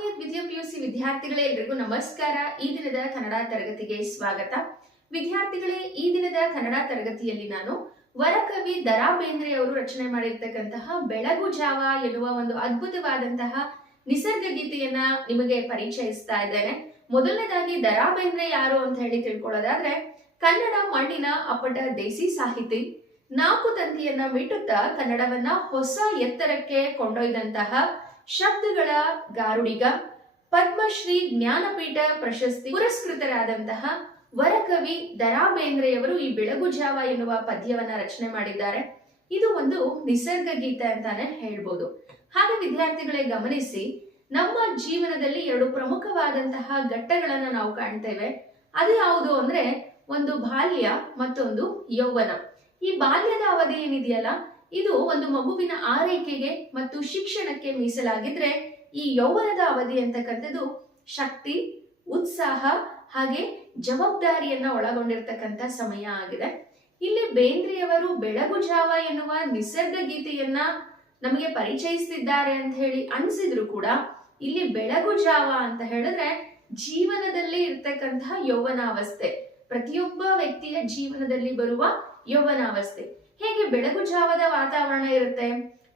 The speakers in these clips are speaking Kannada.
ಆತ್ಮೀಯ ದ್ವಿತೀಯ ಪಿಯುಸಿ ವಿದ್ಯಾರ್ಥಿಗಳೇ ಎಲ್ರಿಗೂ ನಮಸ್ಕಾರ. ಈ ದಿನದ ಕನ್ನಡ ತರಗತಿಗೆ ಸ್ವಾಗತ. ವಿದ್ಯಾರ್ಥಿಗಳೇ, ಈ ದಿನದ ಕನ್ನಡ ತರಗತಿಯಲ್ಲಿ ನಾನು ವರಕವಿ ದರಾ ಬೇಂದ್ರೆ ಅವರು ರಚನೆ ಮಾಡಿರ್ತಕ್ಕಂತಹ ಬೆಳಗು ಜಾವ ಎನ್ನುವ ಒಂದು ಅದ್ಭುತವಾದಂತಹ ನಿಸರ್ಗ ಗೀತೆಯನ್ನ ನಿಮಗೆ ಪರಿಚಯಿಸ್ತಾ ಇದ್ದೇನೆ. ಮೊದಲನೇದಾಗಿ ದರಾ ಬೇಂದ್ರೆ ಯಾರು ಅಂತ ಹೇಳಿ ತಿಳ್ಕೊಳ್ಳೋದಾದ್ರೆ, ಕನ್ನಡ ಮಣ್ಣಿನ ಅಪ್ಪಟ ದೇಸಿ ಸಾಹಿತಿ. ನಾಲ್ಕು ತಂತಿಯನ್ನ ಮಿಟ್ಟುತ್ತಾ ಕನ್ನಡವನ್ನ ಹೊಸ ಎತ್ತರಕ್ಕೆ ಕೊಂಡೊಯ್ದಂತಹ ಶಬ್ದಗಳ ಗಾರುಡಿಗ ಪದ್ಮಶ್ರೀ ಜ್ಞಾನಪೀಠ ಪ್ರಶಸ್ತಿ ಪುರಸ್ಕೃತರಾದಂತಹ ವರಕವಿ ದರಾ ಬೇಂದ್ರೆಯವರು ಈ ಬೆಳಗು ಜಾವ ಎನ್ನುವ ಪದ್ಯವನ್ನ ರಚನೆ ಮಾಡಿದ್ದಾರೆ. ಇದು ಒಂದು ನಿಸರ್ಗ ಗೀತೆ ಅಂತಾನೆ ಹೇಳ್ಬೋದು. ಹಾಗೆ ವಿದ್ಯಾರ್ಥಿಗಳೇ ಗಮನಿಸಿ, ನಮ್ಮ ಜೀವನದಲ್ಲಿ ಎರಡು ಪ್ರಮುಖವಾದಂತಹ ಘಟ್ಟಗಳನ್ನ ನಾವು ಕಾಣ್ತೇವೆ. ಅದು ಯಾವುದು ಅಂದ್ರೆ ಒಂದು ಬಾಲ್ಯ ಮತ್ತೊಂದು ಯೌವನ. ಈ ಬಾಲ್ಯದ ಅವಧಿ ಏನಿದೆಯಲ್ಲ ಇದು ಒಂದು ಮಗುವಿನ ಆರೈಕೆಗೆ ಮತ್ತು ಶಿಕ್ಷಣಕ್ಕೆ ಮೀಸಲಾಗಿದ್ರೆ ಈ ಯೌವನದ ಅವಧಿ ಅಂತಕ್ಕಂಥದ್ದು ಶಕ್ತಿ, ಉತ್ಸಾಹ ಹಾಗೆ ಜವಾಬ್ದಾರಿಯನ್ನ ಒಳಗೊಂಡಿರ್ತಕ್ಕಂಥ ಸಮಯ ಆಗಿದೆ. ಇಲ್ಲಿ ಬೇಂದ್ರೆಯವರು ಬೆಳಗು ಜಾವ ಎನ್ನುವ ನಿಸರ್ಗ ಗೀತೆಯನ್ನ ನಮಗೆ ಪರಿಚಯಿಸ್ತಿದ್ದಾರೆ ಅಂತ ಹೇಳಿ ಅನ್ಸಿದ್ರು ಕೂಡ ಇಲ್ಲಿ ಬೆಳಗು ಜಾವ ಅಂತ ಹೇಳಿದ್ರೆ ಜೀವನದಲ್ಲಿ ಇರ್ತಕ್ಕಂತಹ ಯೌವನಾವಸ್ಥೆ. ಪ್ರತಿಯೊಬ್ಬ ವ್ಯಕ್ತಿಯ ಜೀವನದಲ್ಲಿ ಬರುವ ಯೌವನಾವಸ್ಥೆ. ಹೇಗೆ ಬೆಳಗು ಜಾವದ ವಾತಾವರಣ ಇರುತ್ತೆ?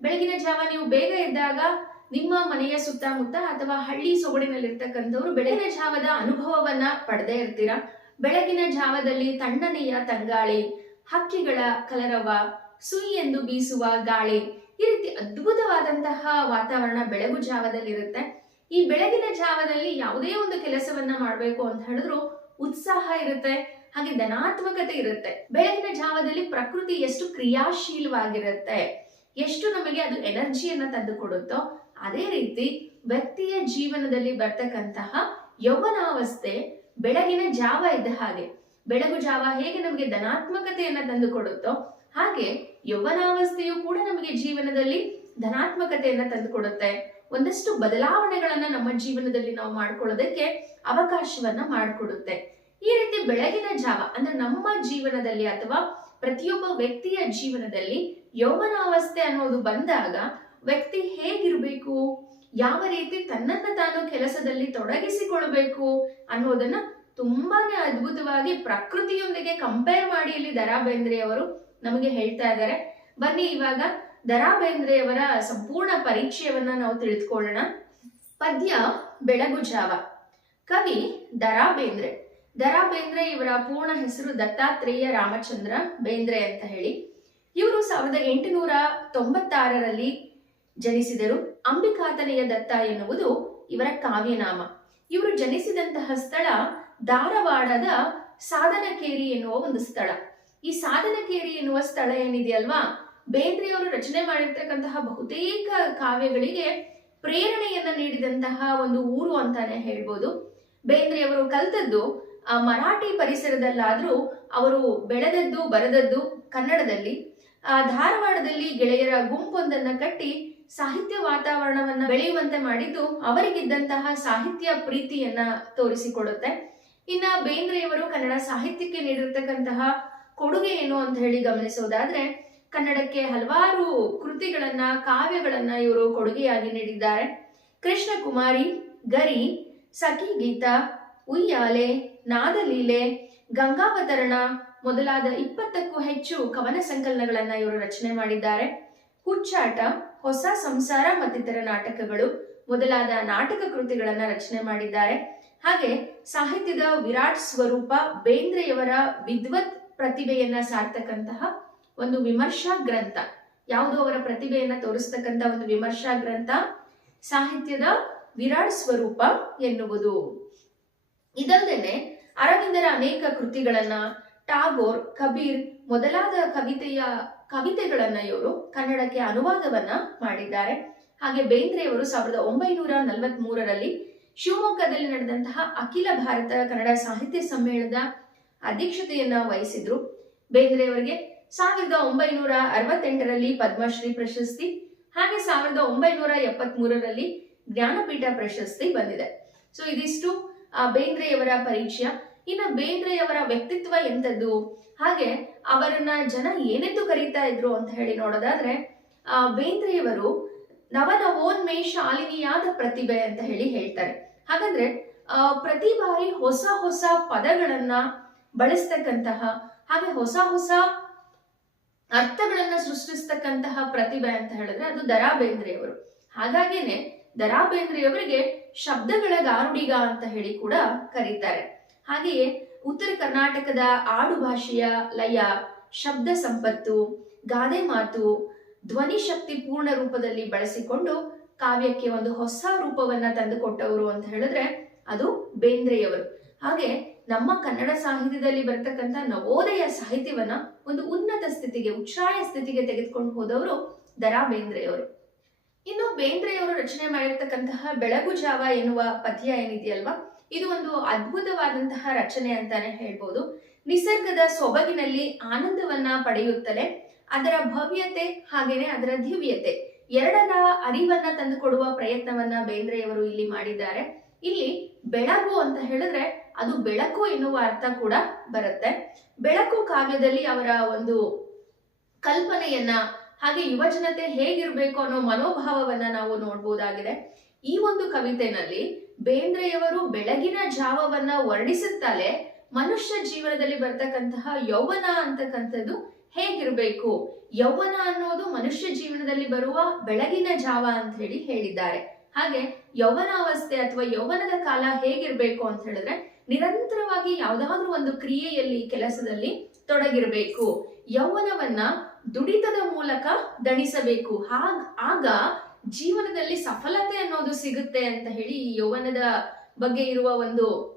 ಬೆಳಗಿನ ಜಾವ ನೀವು ಬೇಗ ಇದ್ದಾಗ ನಿಮ್ಮ ಮನೆಯ ಸುತ್ತಮುತ್ತ ಅಥವಾ ಹಳ್ಳಿ ಸೊಗಡಿನಲ್ಲಿರ್ತಕ್ಕಂಥವ್ರು ಬೆಳಗಿನ ಜಾವದ ಅನುಭವವನ್ನ ಪಡೆದೇ ಇರ್ತೀರಾ? ಬೆಳಗಿನ ಜಾವದಲ್ಲಿ ತಣ್ಣನೆಯ ತಂಗಾಳಿ, ಹಕ್ಕಿಗಳ ಕಲರವ, ಸುಯಿ ಎಂದು ಬೀಸುವ ಗಾಳಿ ಈ ರೀತಿ ಅದ್ಭುತವಾದಂತಹ ವಾತಾವರಣ ಬೆಳಗು ಜಾವದಲ್ಲಿ ಇರುತ್ತೆ ಈ ಬೆಳಗಿನ ಜಾವದಲ್ಲಿ ಯಾವುದೇ ಒಂದು ಕೆಲಸವನ್ನ ಮಾಡಬೇಕು ಅಂತ ಹೇಳಿದ್ರು ಉತ್ಸಾಹ ಇರುತ್ತೆ. ಹಾಗೆ ಧನಾತ್ಮಕತೆ ಇರುತ್ತೆ. ಬೆಳಗಿನ ಜಾವದಲ್ಲಿ ಪ್ರಕೃತಿ ಎಷ್ಟು ಕ್ರಿಯಾಶೀಲವಾಗಿರುತ್ತೆ, ಎಷ್ಟು ನಮಗೆ ಅದು ಎನರ್ಜಿಯನ್ನ ತಂದು ಕೊಡುತ್ತೋ ಅದೇ ರೀತಿ ವ್ಯಕ್ತಿಯ ಜೀವನದಲ್ಲಿ ಬರ್ತಕ್ಕಂತಹ ಯೌವನಾವಸ್ಥೆ ಬೆಳಗಿನ ಜಾವ ಇದ್ದ ಹಾಗೆ. ಬೆಳಗು ಜಾವ ಹೇಗೆ ನಮಗೆ ಧನಾತ್ಮಕತೆಯನ್ನ ತಂದು ಕೊಡುತ್ತೋ ಹಾಗೆ ಯೌವನಾವಸ್ಥೆಯು ಕೂಡ ನಮಗೆ ಜೀವನದಲ್ಲಿ ಧನಾತ್ಮಕತೆಯನ್ನ ತಂದು ಕೊಡುತ್ತೆ ಒಂದಷ್ಟು ಬದಲಾವಣೆಗಳನ್ನ ನಮ್ಮ ಜೀವನದಲ್ಲಿ ನಾವು ಮಾಡ್ಕೊಳ್ಳೋದಕ್ಕೆ ಅವಕಾಶವನ್ನ ಮಾಡಿಕೊಡುತ್ತೆ. ಈ ರೀತಿ ಬೆಳಗಿನ ಜಾವ, ಅಂದ್ರೆ ನಮ್ಮ ಜೀವನದಲ್ಲಿ ಅಥವಾ ಪ್ರತಿಯೊಬ್ಬ ವ್ಯಕ್ತಿಯ ಜೀವನದಲ್ಲಿ ಯೌವನಾವಸ್ಥೆ ಅನ್ನೋದು ಬಂದಾಗ ವ್ಯಕ್ತಿ ಹೇಗಿರ್ಬೇಕು, ಯಾವ ರೀತಿ ತನ್ನನ್ನು ತಾನು ಕೆಲಸದಲ್ಲಿ ತೊಡಗಿಸಿಕೊಳ್ಬೇಕು ಅನ್ನೋದನ್ನ ತುಂಬಾನೇ ಅದ್ಭುತವಾಗಿ ಪ್ರಕೃತಿಯೊಂದಿಗೆ ಕಂಪೇರ್ ಮಾಡಿ ಇಲ್ಲಿ ದರಾ ಬೇಂದ್ರೆ ಅವರು ನಮಗೆ ಹೇಳ್ತಾ ಇದ್ದಾರೆ. ಬನ್ನಿ ಇವಾಗ ದರಾ ಬೇಂದ್ರೆಯವರ ಸಂಪೂರ್ಣ ಪರಿಚಯವನ್ನ ನಾವು ತಿಳಿದುಕೊಳ್ಳೋಣ. ಪದ್ಯ ಬೆಳಗು ಜಾವ. ಕವಿ ದರಾ ಬೇಂದ್ರೆ ದರಾ ಬೇಂದ್ರೆ ಇವರ ಪೂರ್ಣ ಹೆಸರು ದತ್ತಾತ್ರೇಯ ರಾಮಚಂದ್ರ ಬೇಂದ್ರೆ ಅಂತ ಹೇಳಿ. ಇವರು ಸಾವಿರದ ಎಂಟುನೂರ ತೊಂಬತ್ತಾರರಲ್ಲಿ ಜನಿಸಿದರು. ಅಂಬಿಕಾತನೆಯ ದತ್ತ ಎನ್ನುವುದು ಇವರ ಕಾವ್ಯನಾಮ. ಇವರು ಜನಿಸಿದಂತಹ ಸ್ಥಳ ಧಾರವಾಡದ ಸಾಧನಕೇರಿ ಎನ್ನುವ ಒಂದು ಸ್ಥಳ. ಈ ಸಾಧನಕೇರಿ ಎನ್ನುವ ಸ್ಥಳ ಏನಿದೆಯಲ್ವಾ? ಬೇಂದ್ರೆಯವರು ರಚನೆ ಮಾಡಿರ್ತಕ್ಕಂತಹ ಬಹುತೇಕ ಕಾವ್ಯಗಳಿಗೆ ಪ್ರೇರಣೆಯನ್ನ ನೀಡಿದಂತಹ ಒಂದು ಊರು ಅಂತಾನೆ ಹೇಳ್ಬೋದು. ಬೇಂದ್ರೆಯವರು ಕಲ್ತದ್ದು ಮರಾಠಿ ಪರಿಸರದಲ್ಲಾದರೂ ಅವರು ಬೆಳೆದದ್ದು, ಬರೆದದ್ದು ಕನ್ನಡದಲ್ಲಿ. ಆ ಧಾರವಾಡದಲ್ಲಿ ಗೆಳೆಯರ ಗುಂಪೊಂದನ್ನ ಕಟ್ಟಿ ಸಾಹಿತ್ಯ ವಾತಾವರಣವನ್ನ ಬೆಳೆಯುವಂತೆ ಮಾಡಿದ್ದು ಅವರಿಗಿದ್ದಂತಹ ಸಾಹಿತ್ಯ ಪ್ರೀತಿಯನ್ನ ತೋರಿಸಿಕೊಡುತ್ತೆ. ಇನ್ನ ಬೇಂದ್ರೆಯವರು ಕನ್ನಡ ಸಾಹಿತ್ಯಕ್ಕೆ ನೀಡಿರ್ತಕ್ಕಂತಹ ಕೊಡುಗೆ ಏನು ಅಂತ ಹೇಳಿ ಗಮನಿಸೋದಾದ್ರೆ, ಕನ್ನಡಕ್ಕೆ ಹಲವಾರು ಕೃತಿಗಳನ್ನ, ಕಾವ್ಯಗಳನ್ನ ಇವರು ಕೊಡುಗೆಯಾಗಿ ನೀಡಿದ್ದಾರೆ. ಕೃಷ್ಣ ಕುಮಾರಿ ಗರಿ, ಸಖಿ ಗೀತ, ಉಯ್ಯಾಲೆ ನಾದಲೀಲೆ ಗಂಗಾವತರಣ ಮೊದಲಾದ ಇಪ್ಪತ್ತಕ್ಕೂ ಹೆಚ್ಚು ಕವನ ಸಂಕಲನಗಳನ್ನ ಇವರು ರಚನೆ ಮಾಡಿದ್ದಾರೆ. ಹುಚ್ಚಾಟ, ಹೊಸ ಸಂಸಾರ ಮತ್ತಿತರ ನಾಟಕಗಳು ಮೊದಲಾದ ನಾಟಕ ಕೃತಿಗಳನ್ನ ರಚನೆ ಮಾಡಿದ್ದಾರೆ. ಹಾಗೆ ಸಾಹಿತ್ಯದ ವಿರಾಟ್ ಸ್ವರೂಪ ಬೇಂದ್ರೆಯವರ ವಿದ್ವತ್ ಪ್ರತಿಭೆಯನ್ನ ಸಾರ್ತಕ್ಕಂತಹ ಒಂದು ವಿಮರ್ಶಾ ಗ್ರಂಥ. ಯಾವುದು ಅವರ ಪ್ರತಿಭೆಯನ್ನ ತೋರಿಸ್ತಕ್ಕಂತ ಒಂದು ವಿಮರ್ಶಾ ಗ್ರಂಥ ಸಾಹಿತ್ಯದ ವಿರಾಟ್ ಸ್ವರೂಪ ಎನ್ನುವುದು. ಇದಲ್ಲದೆ ಅರವಿಂದರ ಅನೇಕ ಕೃತಿಗಳನ್ನ ಟಾಗೋರ್, ಕಬೀರ್ ಮೊದಲಾದ ಕವಿತೆಯ ಕವಿತೆಗಳನ್ನ ಇವರು ಕನ್ನಡಕ್ಕೆ ಅನುವಾದವನ್ನ ಮಾಡಿದ್ದಾರೆ. ಹಾಗೆ ಬೇಂದ್ರೆಯವರು ಸಾವಿರದ ಒಂಬೈನೂರ ನಲವತ್ತ್ ಮೂರರಲ್ಲಿ ಶಿವಮೊಗ್ಗದಲ್ಲಿ ನಡೆದಂತಹ ಅಖಿಲ ಭಾರತ ಕನ್ನಡ ಸಾಹಿತ್ಯ ಸಮ್ಮೇಳನದ ಅಧ್ಯಕ್ಷತೆಯನ್ನ ವಹಿಸಿದ್ರು. ಬೇಂದ್ರೆಯವರಿಗೆ ಸಾವಿರದ ಒಂಬೈನೂರ ಅರವತ್ತೆಂಟರಲ್ಲಿ ಪದ್ಮಶ್ರೀ ಪ್ರಶಸ್ತಿ, ಹಾಗೆ ಸಾವಿರದ ಒಂಬೈನೂರ ಎಪ್ಪತ್ತ್ ಮೂರರಲ್ಲಿ ಜ್ಞಾನಪೀಠ ಪ್ರಶಸ್ತಿ ಬಂದಿದೆ. ಸೊ ಇದಿಷ್ಟು ಬೇಂದ್ರೆಯವರ ಪರಿಚಯ ಇನ್ನು ಬೇಂದ್ರೆಯವರ ವ್ಯಕ್ತಿತ್ವ ಎಂಥದ್ದು? ಹಾಗೆ ಅವರನ್ನ ಜನ ಏನೆಂದು ಕರೀತಾ ಇದ್ರು ಅಂತ ಹೇಳಿ ನೋಡೋದಾದ್ರೆ ಆ ಬೇಂದ್ರೆಯವರು ನವನವೋನ್ಮೇಷಾಲಿನಿಯಾದ ಪ್ರತಿಭೆ ಅಂತ ಹೇಳಿ ಹೇಳ್ತಾರೆ. ಹಾಗಂದ್ರೆ ಆ, ಪ್ರತಿ ಬಾರಿ ಹೊಸ ಹೊಸ ಪದಗಳನ್ನ ಬಳಸ್ತಕ್ಕಂತಹ ಹಾಗೆ ಹೊಸ ಹೊಸ ಅರ್ಥಗಳನ್ನ ಸೃಷ್ಟಿಸ್ತಕ್ಕಂತಹ ಪ್ರತಿಭೆ ಅಂತ ಹೇಳಿದ್ರೆ ಅದು ದರಾ ಬೇಂದ್ರೆಯವರು. ಹಾಗಾಗೇನೆ ದರಾ ಬೇಂದ್ರೆಯವರಿಗೆ ಶಬ್ದಗಳ ಗಾರುಡಿಗ ಅಂತ ಹೇಳಿ ಕೂಡ ಕರೀತಾರೆ. ಹಾಗೆಯೇ ಉತ್ತರ ಕರ್ನಾಟಕದ ಆಡು ಭಾಷೆಯ ಲಯ, ಶಬ್ದ ಸಂಪತ್ತು, ಗಾದೆ ಮಾತು, ಧ್ವನಿ ಶಕ್ತಿ ಪೂರ್ಣ ರೂಪದಲ್ಲಿ ಬಳಸಿಕೊಂಡು ಕಾವ್ಯಕ್ಕೆ ಒಂದು ಹೊಸ ರೂಪವನ್ನ ತಂದುಕೊಟ್ಟವರು ಅಂತ ಹೇಳಿದ್ರೆ ಅದು ಬೇಂದ್ರೆಯವರು. ಹಾಗೆ ನಮ್ಮ ಕನ್ನಡ ಸಾಹಿತ್ಯದಲ್ಲಿ ಬರ್ತಕ್ಕಂಥ ನವೋದಯ ಸಾಹಿತ್ಯವನ್ನ ಒಂದು ಉನ್ನತ ಸ್ಥಿತಿಗೆ ಉಚ್ಛಾಯ ಸ್ಥಿತಿಗೆ ತೆಗೆದುಕೊಂಡು ಹೋದವರು ದರಾ ಬೇಂದ್ರೆಯವರು ಇನ್ನು ಬೇಂದ್ರೆಯವರು ರಚನೆ ಮಾಡಿರ್ತಕ್ಕಂತಹ ಬೆಳಗು ಜಾವ ಎನ್ನುವ ಪದ್ಯ ಏನಿದೆಯಲ್ವಾ? ಇದು ಒಂದು ಅದ್ಭುತವಾದಂತಹ ರಚನೆ ಅಂತಾನೆ ಹೇಳ್ಬೋದು. ನಿಸರ್ಗದ ಸೊಬಗಿನಲ್ಲಿ ಆನಂದವನ್ನ ಪಡೆಯುತ್ತಲೇ ಅದರ ಭವ್ಯತೆ ಹಾಗೇನೆ ಅದರ ದಿವ್ಯತೆ ಎರಡರ ಅರಿವನ್ನ ತಂದುಕೊಡುವ ಪ್ರಯತ್ನವನ್ನ ಬೇಂದ್ರೆಯವರು ಇಲ್ಲಿ ಮಾಡಿದ್ದಾರೆ. ಇಲ್ಲಿ ಬೆಳಗು ಅಂತ ಹೇಳಿದ್ರೆ ಅದು ಬೆಳಕು ಎನ್ನುವ ಅರ್ಥ ಕೂಡ ಬರುತ್ತೆ. ಬೆಳಕು ಕಾವ್ಯದಲ್ಲಿ ಅವರ ಒಂದು ಕಲ್ಪನೆಯನ್ನ ಹಾಗೆ ಯುವಜನತೆ ಹೇಗಿರ್ಬೇಕು ಅನ್ನೋ ಮನೋಭಾವವನ್ನ ನಾವು ನೋಡ್ಬೋದಾಗಿದೆ. ಈ ಒಂದು ಕವಿತೆನಲ್ಲಿ ಬೇಂದ್ರೆಯವರು ಬೆಳಗಿನ ಜಾವವನ್ನ ವರ್ಣಿಸುತ್ತಲೇ ಮನುಷ್ಯ ಜೀವನದಲ್ಲಿ ಬರ್ತಕ್ಕಂತಹ ಯೌವನ ಅಂತಕ್ಕಂಥದ್ದು ಹೇಗಿರ್ಬೇಕು? ಯೌವನ ಅನ್ನೋದು ಮನುಷ್ಯ ಜೀವನದಲ್ಲಿ ಬರುವ ಬೆಳಗಿನ ಜಾವ ಅಂತ ಹೇಳಿ ಹೇಳಿದ್ದಾರೆ. ಹಾಗೆ ಯೌವನಾವಸ್ಥೆ ಅಥವಾ ಯೌವನದ ಕಾಲ ಹೇಗಿರ್ಬೇಕು ಅಂತ ಹೇಳಿದ್ರೆ ನಿರಂತರವಾಗಿ ಯಾವ್ದಾದ್ರೂ ಒಂದು ಕ್ರಿಯೆಯಲ್ಲಿ, ಕೆಲಸದಲ್ಲಿ ತೊಡಗಿರ್ಬೇಕು. ಯೌವನವನ್ನ ದುಡಿತದ ಮೂಲಕ ದಣಿಸಬೇಕು. ಹಾಗ, ಆಗ ಜೀವನದಲ್ಲಿ ಸಫಲತೆ ಅನ್ನೋದು ಸಿಗುತ್ತೆ ಅಂತ ಹೇಳಿ ಈ ಯೌವನದ ಬಗ್ಗೆ ಇರುವ ಒಂದು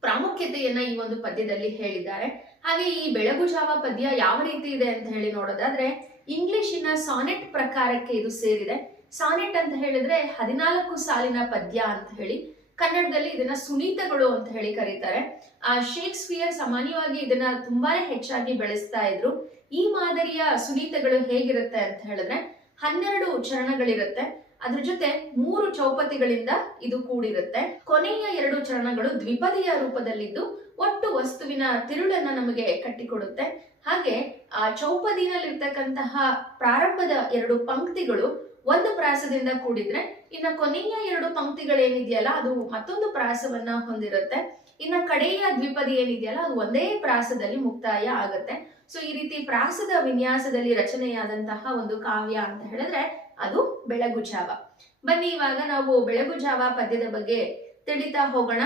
ಪ್ರಾಮುಖ್ಯತೆಯನ್ನ ಈ ಒಂದು ಪದ್ಯದಲ್ಲಿ ಹೇಳಿದ್ದಾರೆ. ಹಾಗೆ ಈ ಬೆಳಗು ಜಾವ ಪದ್ಯ ಯಾವ ರೀತಿ ಇದೆ ಅಂತ ಹೇಳಿ ನೋಡೋದಾದ್ರೆ, ಇಂಗ್ಲಿಶಿನ ಸಾನೆಟ್ ಪ್ರಕಾರಕ್ಕೆ ಇದು ಸೇರಿದೆ. ಸಾನೆಟ್ ಅಂತ ಹೇಳಿದ್ರೆ ಹದಿನಾಲ್ಕು ಸಾಲಿನ ಪದ್ಯ ಅಂತ ಹೇಳಿ ಕನ್ನಡದಲ್ಲಿ ಇದನ್ನ ಸುನೀತಗಳು ಅಂತ ಹೇಳಿ ಕರೀತಾರೆ. ಆ ಶೇಕ್ಸ್ಪಿಯರ್ ಸಾಮಾನ್ಯವಾಗಿ ಇದನ್ನ ತುಂಬಾನೇ ಹೆಚ್ಚಾಗಿ ಬೆಳೆಸ್ತಾ ಇದ್ರು. ಈ ಮಾದರಿಯ ಸುನೀತಗಳು ಹೇಗಿರುತ್ತೆ ಅಂತ ಹೇಳಿದ್ರೆ ಹನ್ನೆರಡು ಚರಣಗಳಿರುತ್ತೆ. ಅದ್ರ ಜೊತೆ ಮೂರು ಚೌಪತಿಗಳಿಂದ ಇದು ಕೂಡಿರುತ್ತೆ. ಕೊನೆಯ ಎರಡು ಚರಣಗಳು ದ್ವಿಪದಿಯ ರೂಪದಲ್ಲಿದ್ದು ಒಟ್ಟು ವಸ್ತುವಿನ ತಿರುಳನ್ನ ನಮಗೆ ಕಟ್ಟಿಕೊಡುತ್ತೆ. ಹಾಗೆ ಆ ಚೌಪದಿನಲ್ಲಿರ್ತಕ್ಕಂತಹ ಪ್ರಾರಂಭದ ಎರಡು ಪಂಕ್ತಿಗಳು ಒಂದು ಪ್ರಾಸದಿಂದ ಕೂಡಿದ್ರೆ ಇನ್ನ ಕೊನೆಯ ಎರಡು ಪಂಕ್ತಿಗಳೇನಿದೆಯಲ್ಲ ಅದು ಮತ್ತೊಂದು ಪ್ರಾಸವನ್ನ ಹೊಂದಿರುತ್ತೆ. ಇನ್ನ ಕಡೆಯ ದ್ವಿಪದಿ ಏನಿದೆಯಲ್ಲ ಅದು ಒಂದೇ ಪ್ರಾಸದಲ್ಲಿ ಮುಕ್ತಾಯ ಆಗುತ್ತೆ. ಸೊ ಈ ರೀತಿ ಪ್ರಾಸದ ವಿನ್ಯಾಸದಲ್ಲಿ ರಚನೆಯಾದಂತಹ ಒಂದು ಕಾವ್ಯ ಅಂತ ಹೇಳಿದ್ರೆ ಅದು ಬೆಳಗು ಜಾವ. ಬನ್ನಿ, ಇವಾಗ ನಾವು ಬೆಳಗು ಜಾವ ಪದ್ಯದ ಬಗ್ಗೆ ತಿಳಿತಾ ಹೋಗೋಣ.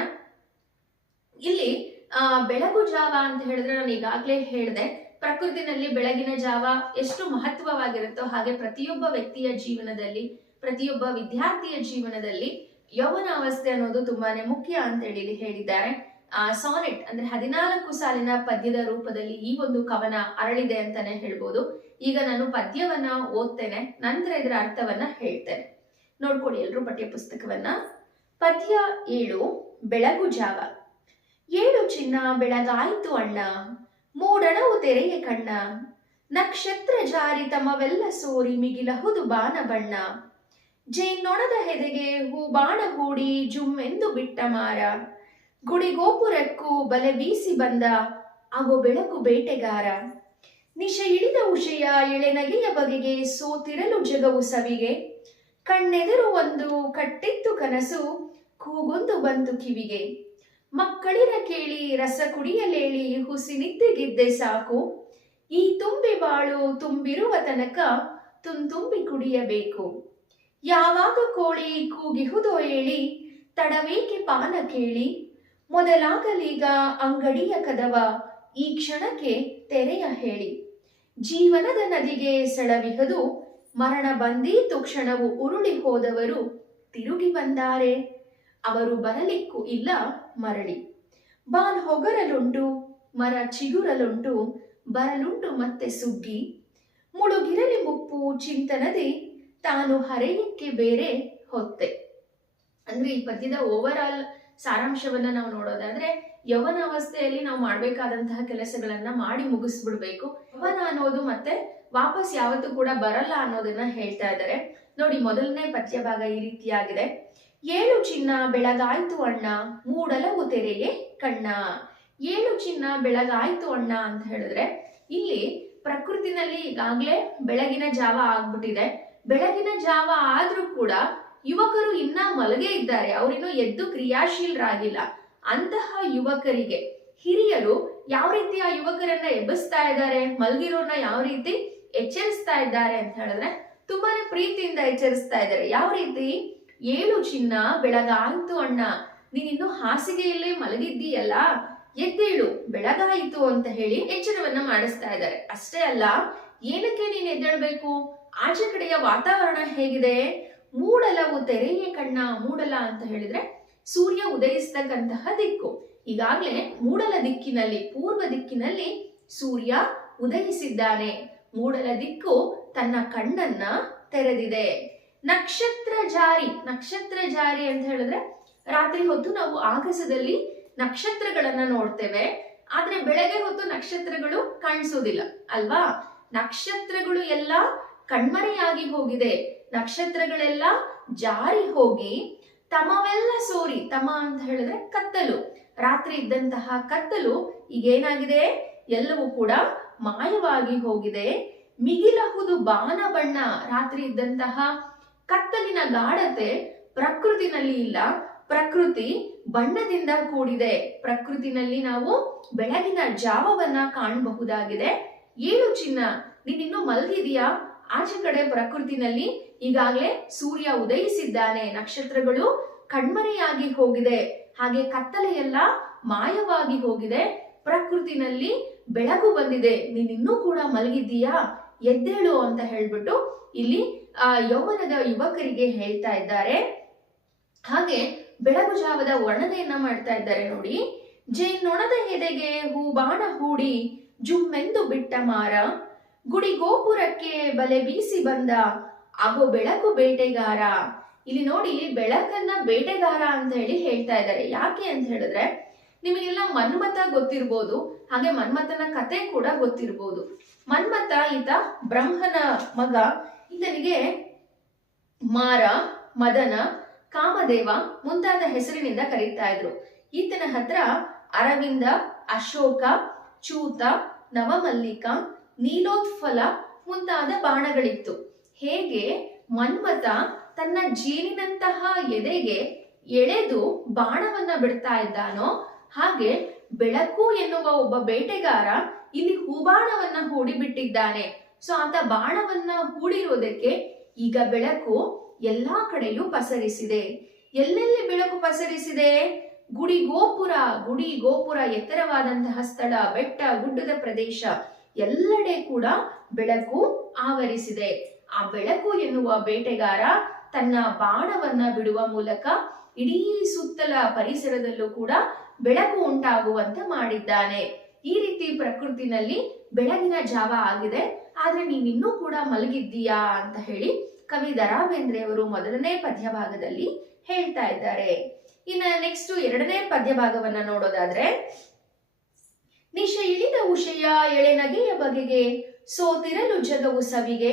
ಇಲ್ಲಿ, ಆ, ಬೆಳಗು ಜಾವ ಅಂತ ಹೇಳಿದ್ರೆ ನಾನು ಈಗಾಗಲೇ ಹೇಳಿದೆ. ಪ್ರಕೃತಿನಲ್ಲಿ ಬೆಳಗಿನ ಜಾವ ಎಷ್ಟು ಮಹತ್ವವಾಗಿರುತ್ತೋ ಹಾಗೆ ಪ್ರತಿಯೊಬ್ಬ ವ್ಯಕ್ತಿಯ ಜೀವನದಲ್ಲಿ, ಪ್ರತಿಯೊಬ್ಬ ವಿದ್ಯಾರ್ಥಿಯ ಜೀವನದಲ್ಲಿ ಯೌವನ ಅವಸ್ಥೆ ಅನ್ನೋದು ತುಂಬಾನೇ ಮುಖ್ಯ ಅಂತ ಇಲ್ಲಿ ಹೇಳಿದ್ದಾರೆ. ಆ ಸಾನೆಟ್ ಅಂದ್ರೆ ಹದಿನಾಲ್ಕು ಸಾಲಿನ ಪದ್ಯದ ರೂಪದಲ್ಲಿ ಈ ಒಂದು ಕವನ ಅರಳಿದೆ ಅಂತಾನೆ ಹೇಳ್ಬೋದು. ಈಗ ನಾನು ಪದ್ಯವನ್ನ ಓದ್ತೇನೆ, ನಂತರ ಇದರ ಅರ್ಥವನ್ನ ಹೇಳ್ತೇನೆ. ನೋಡ್ಕೊಳ್ಳಿ ಎಲ್ರು ಪಠ್ಯ ಪುಸ್ತಕವನ್ನ ಪದ್ಯ ಏಳು, ಬೆಳಗು ಜಾವ. ಏಳು ಚಿನ್ನ ಬೆಳಗಾಯಿತು ಅಣ್ಣ, ಮೂಡಣವು ತೆರೆಯ ಕಣ್ಣ. ನಕ್ಷತ್ರ ಜಾರಿ ತಮವೆಲ್ಲ ಸೋರಿ ಮಿಗಿಲಹುದು ಬಾನ ಬಣ್ಣ ಜೇನ್ನೊಣದ ಹೆದೆಗೆ ಹೂ ಬಾಣ ಹೂಡಿ ಜುಮ್ಮೆಂದು ಬಿಟ್ಟ ಮಾರ. ಗುಡಿಗೋಪುರಕ್ಕೂ ಬಲೆ ಬೀಸಿ ಬಂದ ಆಗೋ ಬೆಳಕು ಬೇಟೆಗಾರ. ನಿಶ ಇಳಿದ ಉಷೆಯ ಎಳೆನಗೆಯ ಬಗೆಗೆ ಸೋತಿರಲು ಜಗವು ಸವಿಗೆ. ಕಣ್ಣೆದುರು ಒಂದು ಕಟ್ಟಿತ್ತು ಕನಸು, ಕೂಗೊಂದು ಬಂತು ಕಿವಿಗೆ. ಮಕ್ಕಳಿರ ಕೇಳಿ ರಸ ಕುಡಿಯಲೇಳಿ ಹುಸಿ ನಿದ್ದೆಗಿದ್ದೆ ಸಾಕು. ಈ ತುಂಬಿ ಬಾಳು ತುಂಬಿರುವ ತನಕ ತುಂತುಂಬಿ ಕುಡಿಯಬೇಕು. ಯಾವಾಗ ಕೋಳಿ ಕೂಗಿಹುದೋ ಹೇಳಿ ತಡವೇಕೆ ಪಾನ ಕೇಳಿ? ಮೊದಲಾಗಲೀಗ ಅಂಗಡಿಯ ಕದವ ಈ ಕ್ಷಣಕ್ಕೆ ತೆರೆಯ ಹೇಳಿ. ಜೀವನದ ನದಿಗೆ ಸೆಳವಿಹದು ಮರಣ ಬಂದೀತು ಕ್ಷಣವು ಉರುಳಿ ಹೋದವರು ತಿರುಗಿ ಬಂದಾರೆ. ಅವರು ಬರಲಿಕ್ಕೂ ಇಲ್ಲ ಮರಳಿ. ಬಾನ್ ಹೊಗರಲುಂಟು, ಮರ ಚಿಗುರಲುಂಟು, ಬರಲುಂಟು ಮತ್ತೆ ಸುಗ್ಗಿ. ಮುಳುಗಿರಲಿ ಮುಪ್ಪು ಚಿಂತನದಿ ತಾನು ಹರೆಯಕ್ಕೆ ಬೇರೆ ಹೊತ್ತೆ. ಅಂದ್ರೆ ಈ ಪದ್ಯದ ಓವರ್ ಆಲ್ ಸಾರಾಂಶವನ್ನ ನಾವು ನೋಡೋದಾದ್ರೆ, ಯವನ ಅವಸ್ಥೆಯಲ್ಲಿ ನಾವು ಮಾಡ್ಬೇಕಾದಂತಹ ಕೆಲಸಗಳನ್ನ ಮಾಡಿ ಮುಗಿಸ್ಬಿಡ್ಬೇಕು. ಯೌವನ ಅನ್ನೋದು ಮತ್ತೆ ವಾಪಸ್ ಯಾವತ್ತೂ ಕೂಡ ಬರಲ್ಲ ಅನ್ನೋದನ್ನ ಹೇಳ್ತಾ ಇದ್ದಾರೆ. ನೋಡಿ, ಮೊದಲನೇ ಪದ್ಯ ಭಾಗ ಈ ರೀತಿಯಾಗಿದೆ. ಏಳು ಚಿನ್ನ ಬೆಳಗಾಯ್ತು ಅಣ್ಣ ಮೂಡಲವು ತೆರೆಯೇ ಕಣ್ಣ. ಏಳು ಚಿನ್ನ ಬೆಳಗಾಯ್ತು ಅಣ್ಣ ಅಂತ ಹೇಳಿದ್ರೆ, ಇಲ್ಲಿ ಪ್ರಕೃತಿನಲ್ಲಿ ಈಗಾಗ್ಲೇ ಬೆಳಗಿನ ಜಾವ ಆಗ್ಬಿಟ್ಟಿದೆ. ಬೆಳಗಿನ ಜಾವ ಆದ್ರೂ ಕೂಡ ಯುವಕರು ಇನ್ನ ಮಲಗೇ ಇದ್ದಾರೆ. ಅವರಿನ್ನೂ ಎದ್ದು ಕ್ರಿಯಾಶೀಲರಾಗಿಲ್ಲ. ಅಂತಹ ಯುವಕರಿಗೆ ಹಿರಿಯರು ಯಾವ ರೀತಿ ಆ ಯುವಕರನ್ನ ಎಬ್ಬಿಸ್ತಾ ಇದ್ದಾರೆ, ಮಲಗಿರೋರ್ನ ಯಾವ ರೀತಿ ಎಚ್ಚರಿಸ್ತಾ ಇದ್ದಾರೆ ಅಂತ ಹೇಳಿದ್ರೆ ತುಂಬಾನೇ ಪ್ರೀತಿಯಿಂದ ಎಚ್ಚರಿಸ್ತಾ ಇದ್ದಾರೆ. ಯಾವ ರೀತಿ? ಏಳು ಚಿನ್ನ, ಬೆಳಗಾಯಿತು ಅಣ್ಣ, ನೀನಿನ್ನು ಹಾಸಿಗೆಯಲ್ಲೇ ಮಲಗಿದ್ದೀಯಲ್ಲ, ಎದ್ದೇಳು, ಬೆಳಗಾಯಿತು ಅಂತ ಹೇಳಿ ಎಚ್ಚರವನ್ನ ಮಾಡಿಸ್ತಾ ಇದ್ದಾರೆ. ಅಷ್ಟೇ ಅಲ್ಲ, ಏನಕ್ಕೆ ನೀನ್ ಎದ್ದೇಳ್ಬೇಕು? ಆಚೆ ಕಡೆಯ ವಾತಾವರಣ ಹೇಗಿದೆ? ಮೂಡಲವು ತೆರೆಯೇ ಕಣ್ಣ, ಮೂಡಲ ಅಂತ ಹೇಳಿದ್ರೆ ಸೂರ್ಯ ಉದಯಿಸ್ತಕ್ಕಂತಹ ದಿಕ್ಕು. ಈಗಾಗಲೇ ಮೂಡಲ ದಿಕ್ಕಿನಲ್ಲಿ, ಪೂರ್ವ ದಿಕ್ಕಿನಲ್ಲಿ ಸೂರ್ಯ ಉದಯಿಸಿದ್ದಾನೆ. ಮೂಡಲ ದಿಕ್ಕು ತನ್ನ ಕಣ್ಣನ್ನ ತೆರೆದಿದೆ. ನಕ್ಷತ್ರ ಜಾರಿ ನಕ್ಷತ್ರ ಜಾರಿ ಅಂತ ಹೇಳಿದ್ರೆ ರಾತ್ರಿ ಹೊತ್ತು ನಾವು ಆಗಸದಲ್ಲಿ ನಕ್ಷತ್ರಗಳನ್ನ ನೋಡ್ತೇವೆ. ಆದ್ರೆ ಬೆಳಗ್ಗೆ ಹೊತ್ತು ನಕ್ಷತ್ರಗಳು ಕಾಣಿಸೋದಿಲ್ಲ, ಅಲ್ವಾ? ನಕ್ಷತ್ರಗಳು ಎಲ್ಲ ಕಣ್ಮರೆಯಾಗಿ ಹೋಗಿದೆ. ನಕ್ಷತ್ರಗಳೆಲ್ಲ ಜಾರಿ ಹೋಗಿ ತಮವೆಲ್ಲ ಸೋರಿ, ತಮ ಅಂತ ಹೇಳಿದ್ರೆ ಕತ್ತಲು. ರಾತ್ರಿ ಇದ್ದಂತಹ ಕತ್ತಲು ಈಗೇನಾಗಿದೆ? ಎಲ್ಲವೂ ಕೂಡ ಮಾಯವಾಗಿ ಹೋಗಿದೆ. ಮಿಗಿಲಹುದು ಬಾನ ಬಣ್ಣ. ರಾತ್ರಿ ಇದ್ದಂತಹ ಕತ್ತಲಿನ ಗಾಢತೆ ಪ್ರಕೃತಿನಲ್ಲಿ ಇಲ್ಲ. ಪ್ರಕೃತಿ ಬಣ್ಣದಿಂದ ಕೂಡಿದೆ. ಪ್ರಕೃತಿನಲ್ಲಿ ನಾವು ಬೆಳಗಿನ ಜಾವವನ್ನ ಕಾಣಬಹುದಾಗಿದೆ. ಏಳು ಚಿನ್ನ? ನೀನಿನ್ನು ಮಲಗಿದೀಯಾ? ಆಚೆ ಕಡೆ ಪ್ರಕೃತಿನಲ್ಲಿ ಈಗಾಗಲೇ ಸೂರ್ಯ ಉದಯಿಸಿದ್ದಾನೆ. ನಕ್ಷತ್ರಗಳು ಕಣ್ಮರೆಯಾಗಿ ಹೋಗಿದೆ. ಹಾಗೆ ಕತ್ತಲೆಯೆಲ್ಲ ಮಾಯವಾಗಿ ಹೋಗಿದೆ. ಪ್ರಕೃತಿನಲ್ಲಿ ಬೆಳಕು ಬಂದಿದೆ. ನೀನಿನ್ನೂ ಕೂಡ ಮಲಗಿದ್ದೀಯಾ? ಎದ್ದೇಳು ಅಂತ ಹೇಳ್ಬಿಟ್ಟು ಇಲ್ಲಿ, ಆ, ಯೌವನದ ಯುವಕರಿಗೆ ಹೇಳ್ತಾ ಇದ್ದಾರೆ. ಹಾಗೆ ಬೆಳಗು ಜಾವದ ವರ್ಣನೆಯನ್ನ ಮಾಡ್ತಾ ಇದ್ದಾರೆ ನೋಡಿ. ಜೇನೊಣದ ಎದೆಗೆ ಹೂ ಬಾಣ ಹೂಡಿ, ಜುಮ್ಮೆಂದು ಬಿಟ್ಟ ಮಾರ. ಗುಡಿ ಗೋಪುರಕ್ಕೆ ಬಲೆ ಬೀಸಿ ಬಂದ ಆಗೋ ಬೆಳಕು ಬೇಟೆಗಾರ. ಇಲ್ಲಿ ನೋಡಿ, ಬೆಳಕನ್ನ ಬೇಟೆಗಾರ ಅಂತ ಹೇಳಿ ಹೇಳ್ತಾ ಇದ್ದಾರೆ. ಯಾಕೆ ಅಂತ ಹೇಳಿದ್ರೆ, ನಿಮಗೆಲ್ಲ ಮನ್ಮಥ ಗೊತ್ತಿರ್ಬೋದು, ಹಾಗೆ ಮನ್ಮಥನ ಕತೆ ಕೂಡ ಗೊತ್ತಿರ್ಬೋದು. ಮನ್ಮಥ ಈತ ಬ್ರಹ್ಮನ ಮಗ. ಈತನಿಗೆ ಮಾರ, ಮದನ, ಕಾಮದೇವ ಮುಂತಾದ ಹೆಸರಿನಿಂದ ಕರೀತಾ ಇದ್ರು. ಈತನ ಹತ್ರ ಅರವಿಂದ, ಅಶೋಕ, ಚೂತ, ನವಮಲ್ಲಿಕ ನೀಲೋತ್ಫಲ ಮುಂತಾದ ಬಾಣಗಳಿತ್ತು. ಹೇಗೆ? ಮನ್ಮತ ತನ್ನ ಜೇನಿನಂತಹ ಎದೆಗೆ ಎಳೆದು ಬಾಣವನ್ನ ಬಿಡ್ತಾ ಇದ್ದಾನೋ, ಹಾಗೆ ಬೆಳಕು ಎನ್ನುವ ಒಬ್ಬ ಬೇಟೆಗಾರ ಇಲ್ಲಿ ಹೂಬಾಣವನ್ನ ಹೂಡಿಬಿಟ್ಟಿದ್ದಾನೆ. ಸೊ, ಆತ ಬಾಣವನ್ನ ಹೂಡಿರೋದಕ್ಕೆ ಈಗ ಬೆಳಕು ಎಲ್ಲಾ ಕಡೆಯೂ ಪಸರಿಸಿದೆ. ಎಲ್ಲೆಲ್ಲಿ ಬೆಳಕು ಪಸರಿಸಿದೆ? ಗುಡಿ ಗೋಪುರ ಗುಡಿ ಗೋಪುರ ಎತ್ತರವಾದಂತಹ ಸ್ಥಳ, ಬೆಟ್ಟ, ಗುಡ್ಡದ ಪ್ರದೇಶ. ಎಲ್ಲೆಡೆ ಕೂಡ ಬೆಳಕು ಆವರಿಸಿದೆ. ಆ ಬೆಳಕು ಎನ್ನುವ ಬೇಟೆಗಾರ ತನ್ನ ಬಾಣವನ್ನ ಬಿಡುವ ಮೂಲಕ ಇಡೀ ಸುತ್ತಲ ಪರಿಸರದಲ್ಲೂ ಕೂಡ ಬೆಳಕು ಉಂಟಾಗುವಂತೆ ಮಾಡಿದ್ದಾನೆ. ಈ ರೀತಿ ಪ್ರಕೃತಿನಲ್ಲಿ ಬೆಳಗಿನ ಜಾವ ಆಗಿದೆ. ಆದ್ರೆ ನೀನಿನ್ನೂ ಕೂಡ ಮಲಗಿದ್ದೀಯಾ ಅಂತ ಹೇಳಿ ಕವಿ ದರಾ ಬೇಂದ್ರೆಯವರು ಮೊದಲನೇ ಪದ್ಯ ಭಾಗದಲ್ಲಿ ಹೇಳ್ತಾ ಇದ್ದಾರೆ. ಇನ್ನ ನೆಕ್ಸ್ಟ್ ಎರಡನೇ ಪದ್ಯ ಭಾಗವನ್ನ ನೋಡೋದಾದ್ರೆ ನಿಶ ಇಳಿದ ಉಷಯ ಎಳೆನಗೆಯ ಬಗೆಗೆ ಸೋತಿರಲು ಜಗವು ಸವಿಗೆ.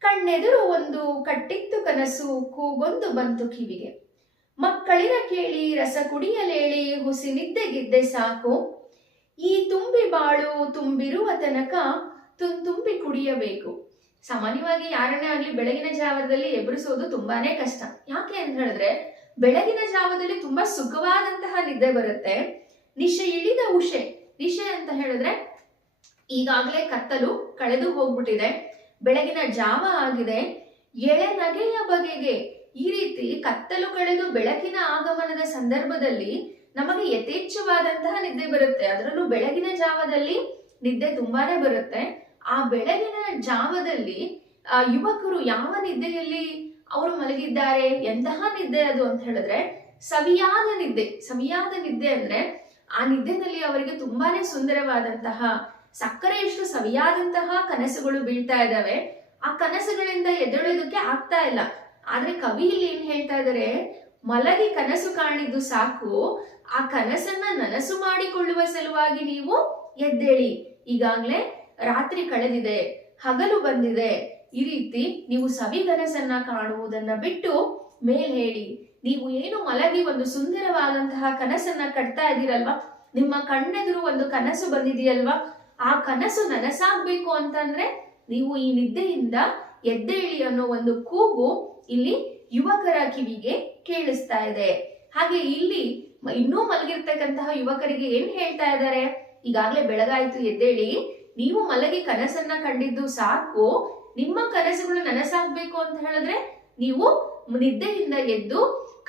ಕಣ್ಣೆದುರು ಒಂದು ಕಟ್ಟಿತ್ತು ಕನಸು, ಕೂಗೊಂದು ಬಂತು ಕಿವಿಗೆ. ಮಕ್ಕಳಿರ ಕೇಳಿ ರಸ ಕುಡಿಯಲೇಳಿ ಹುಸಿ ನಿದ್ದೆಗಿದ್ದೆ ಸಾಕು. ಈ ತುಂಬಿ ಬಾಳು ತುಂಬಿರುವ ತನಕ ತುಂತುಂಬಿ ಕುಡಿಯಬೇಕು. ಸಾಮಾನ್ಯವಾಗಿ ಯಾರನ್ನೇ ಆಗ್ಲಿ ಬೆಳಗಿನ ಜಾವದಲ್ಲಿ ಎಬ್ಬರಿಸೋದು ತುಂಬಾನೇ ಕಷ್ಟ. ಯಾಕೆ ಅಂತ ಹೇಳಿದ್ರೆ, ಬೆಳಗಿನ ಜಾವದಲ್ಲಿ ತುಂಬಾ ಸುಖವಾದಂತಹ ನಿದ್ದೆ ಬರುತ್ತೆ. ನಿಶೆ ಇಳಿದ ಉಷೆ ನಿಶೆ ಅಂತ ಹೇಳಿದ್ರೆ, ಈಗಾಗಲೇ ಕತ್ತಲು ಕಳೆದು ಹೋಗ್ಬಿಟ್ಟಿದೆ. ಬೆಳಗಿನ ಜಾವ ಆಗಿದೆ. ಎಳೆ ನಗೆಯ ಬಗೆಗೆ ಈ ರೀತಿ ಕತ್ತಲು ಕಳೆದು ಬೆಳಕಿನ ಆಗಮನದ ಸಂದರ್ಭದಲ್ಲಿ ನಮಗೆ ಯಥೇಚ್ಛವಾದಂತಹ ನಿದ್ದೆ ಬರುತ್ತೆ. ಅದರಲ್ಲೂ ಬೆಳಗಿನ ಜಾವದಲ್ಲಿ ನಿದ್ದೆ ತುಂಬಾನೇ ಬರುತ್ತೆ. ಆ ಬೆಳಗಿನ ಜಾವದಲ್ಲಿ, ಆ ಯುವಕರು ಯಾವ ನಿದ್ದೆಯಲ್ಲಿ ಅವರು ಮಲಗಿದ್ದಾರೆ, ಎಂತಹ ನಿದ್ದೆ ಅದು ಅಂತ ಹೇಳಿದ್ರೆ, ಸವಿಯಾದ ನಿದ್ದೆ. ಸವಿಯಾದ ನಿದ್ದೆ ಅಂದ್ರೆ ಆ ನಿದ್ದೆನಲ್ಲಿ ಅವರಿಗೆ ತುಂಬಾನೇ ಸುಂದರವಾದಂತಹ ಸಕ್ಕರೆಯಷ್ಟು ಸವಿಯಾದಂತಹ ಕನಸುಗಳು ಬೀಳ್ತಾ ಇದ್ದಾವೆ. ಆ ಕನಸುಗಳಿಂದ ಎದ್ದೇಳೋದಕ್ಕೆ ಆಗ್ತಾ ಇಲ್ಲ. ಆದ್ರೆ ಕವಿ ಇಲ್ಲಿ ಏನ್ ಹೇಳ್ತಾ ಇದ್ದಾರೆ ಮಲಗಿ ಕನಸು ಕಾಣಿದ್ದು ಸಾಕು. ಆ ಕನಸನ್ನ ನನಸು ಮಾಡಿಕೊಳ್ಳುವ ಸಲುವಾಗಿ ನೀವು ಎದ್ದೇಳಿ. ಈಗಾಗ್ಲೇ ರಾತ್ರಿ ಕಳೆದಿದೆ. ಹಗಲು ಬಂದಿದೆ. ಈ ರೀತಿ ನೀವು ಸವಿ ಕನಸನ್ನ ಕಾಣುವುದನ್ನ ಬಿಟ್ಟು ಮೇಲ್ ಹೇಳಿ. ನೀವು ಏನು ಮಲಗಿ ಒಂದು ಸುಂದರವಾದಂತಹ ಕನಸನ್ನ ಕಟ್ತಾ ಇದ್ದೀರಲ್ವಾ? ನಿಮ್ಮ ಕಣ್ಣೆದುರು ಒಂದು ಕನಸು ಬಂದಿದೆಯಲ್ವಾ? ಆ ಕನಸು ನನಸಾಗ್ಬೇಕು ಅಂತಂದ್ರೆ ನೀವು ಈ ನಿದ್ದೆಯಿಂದ ಎದ್ದೇಳಿ ಅನ್ನೋ ಒಂದು ಕೂಗು ಇಲ್ಲಿ ಯುವಕರ ಕಿವಿಗೆ ಕೇಳಿಸ್ತಾ ಇದೆ. ಹಾಗೆ ಇಲ್ಲಿ ಇನ್ನೂ ಮಲಗಿರ್ತಕ್ಕಂತಹ ಯುವಕರಿಗೆ ಏನ್ ಹೇಳ್ತಾ ಇದ್ದಾರೆ? ಈಗಾಗ್ಲೇ ಬೆಳಗಾಯಿತು, ಎದ್ದೇಳಿ. ನೀವು ಮಲಗಿ ಕನಸನ್ನ ಕಂಡಿದ್ದು ಸಾಕು. ನಿಮ್ಮ ಕನಸುಗಳು ನನಸಾಗ್ಬೇಕು ಅಂತ ಹೇಳಿದ್ರೆ ನೀವು ನಿದ್ದೆಯಿಂದ ಎದ್ದು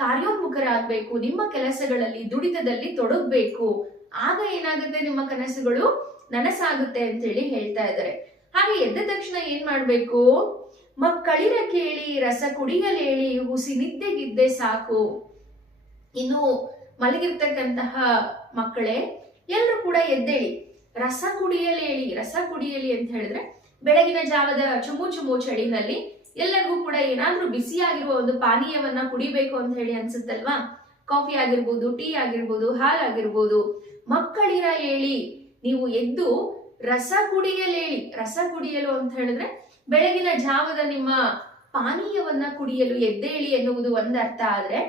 ಕಾರ್ಯೋನ್ಮುಖರಾಗಬೇಕು, ನಿಮ್ಮ ಕೆಲಸಗಳಲ್ಲಿ ದುಡಿತದಲ್ಲಿ ತೊಡಗಬೇಕು. ಆಗ ಏನಾಗುತ್ತೆ ನಿಮ್ಮ ಕನಸುಗಳು ನನಸಾಗುತ್ತೆ ಅಂತೇಳಿ ಹೇಳ್ತಾ ಇದ್ದಾರೆ. ಹಾಗೆ ಎದ್ದ ತಕ್ಷಣ ಏನ್ ಮಾಡ್ಬೇಕು? ಮಕ್ಕಳಿರ ಕೇಳಿ, ರಸ ಕುಡಿಯಲೇಳಿ ಹುಸಿ ನಿದ್ದೆಗಿದ್ದೆ ಸಾಕು. ಇನ್ನು ಮಲಗಿರ್ತಕ್ಕಂತಹ ಮಕ್ಕಳೇ ಎಲ್ಲರೂ ಕೂಡ ಎದ್ದೇಳಿ. ರಸ ಕುಡಿಯಲೇಳಿ ರಸ ಕುಡಿಯಲಿ ಅಂತ ಹೇಳಿದ್ರೆ, ಬೆಳಗಿನ ಜಾವದ ಚುಮು ಚುಮು ಚಳಿನಲ್ಲಿ ಎಲ್ಲರಿಗೂ ಕೂಡ ಏನಾದ್ರೂ ಬಿಸಿಯಾಗಿರುವ ಒಂದು ಪಾನೀಯವನ್ನ ಕುಡಿಬೇಕು ಅಂತ ಹೇಳಿ ಅನ್ಸುತ್ತಲ್ವಾ? ಕಾಫಿ ಆಗಿರ್ಬೋದು, ಟೀ ಆಗಿರ್ಬೋದು, ಹಾಲಾಗಿರ್ಬೋದು, ಮಕ್ಕಳಿರ ಹೇಳಿ ನೀವು ಎದ್ದು ರಸ ಕುಡಿಯಲೇಳಿ ರಸ ಕುಡಿಯಲು ಅಂತ ಹೇಳಿದ್ರೆ ಬೆಳಗಿನ ಜಾವದ ನಿಮ್ಮ ಪಾನೀಯವನ್ನ ಕುಡಿಯಲು ಎದ್ದೇಳಿ ಎನ್ನುವುದು ಒಂದು ಅರ್ಥ ಆದ್ರೆ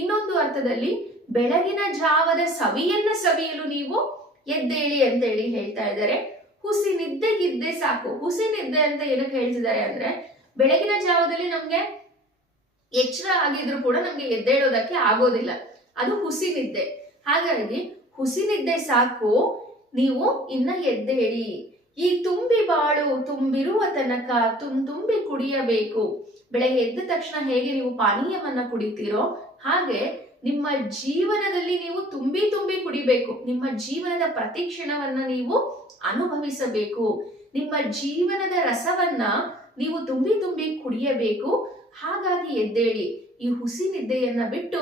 ಇನ್ನೊಂದು ಅರ್ಥದಲ್ಲಿ ಬೆಳಗಿನ ಜಾವದ ಸವಿಯನ್ನ ಸವಿಯಲು ನೀವು ಎದ್ದೇಳಿ ಅಂತ ಹೇಳಿ ಹೇಳ್ತಾ ಇದ್ದಾರೆ. ಹುಸಿ ನಿದ್ದೆಗಿದ್ದೆ ಸಾಕು. ಹುಸಿ ನಿದ್ದೆ ಅಂತ ಏನಕ್ಕೆ ಹೇಳ್ತಿದ್ದಾರೆ ಅಂದ್ರೆ ಬೆಳಗಿನ ಜಾವದಲ್ಲಿ ನಮ್ಗೆ ಎಚ್ಚರ ಆಗಿದ್ರು ಕೂಡ ನಮ್ಗೆ ಎದ್ದೇಳೋದಕ್ಕೆ ಆಗೋದಿಲ್ಲ. ಅದು ಹುಸಿ ನಿದ್ದೆ. ಹಾಗಾಗಿ ಹುಸಿ ನಿದ್ದೆ ಸಾಕು, ನೀವು ಇನ್ನ ಎದ್ದೇಳಿ. ಈ ತುಂಬಿ ಬಾಳು, ತುಂಬಿರುವ ತನಕ, ತುಂ, ತುಂಬಿ ಕುಡಿಯಬೇಕು. ಬೆಳಗ್ಗೆ ಎದ್ದ ತಕ್ಷಣ ಹೇಗೆ ನೀವು ಪಾನೀಯವನ್ನ ಕುಡಿತೀರೋ ಹಾಗೆ ನಿಮ್ಮ ಜೀವನದಲ್ಲಿ ನೀವು ತುಂಬಿ ತುಂಬಿ ಕುಡಿಬೇಕು. ನಿಮ್ಮ ಜೀವನದ ಪ್ರತಿ ಕ್ಷಣವನ್ನ ನೀವು ಅನುಭವಿಸಬೇಕು. ನಿಮ್ಮ ಜೀವನದ ರಸವನ್ನ ನೀವು ತುಂಬಿ ತುಂಬಿ ಕುಡಿಯಬೇಕು. ಹಾಗಾಗಿ ಎದ್ದೇಳಿ. ಈ ಹುಸಿ ನಿದ್ದೆಯನ್ನ ಬಿಟ್ಟು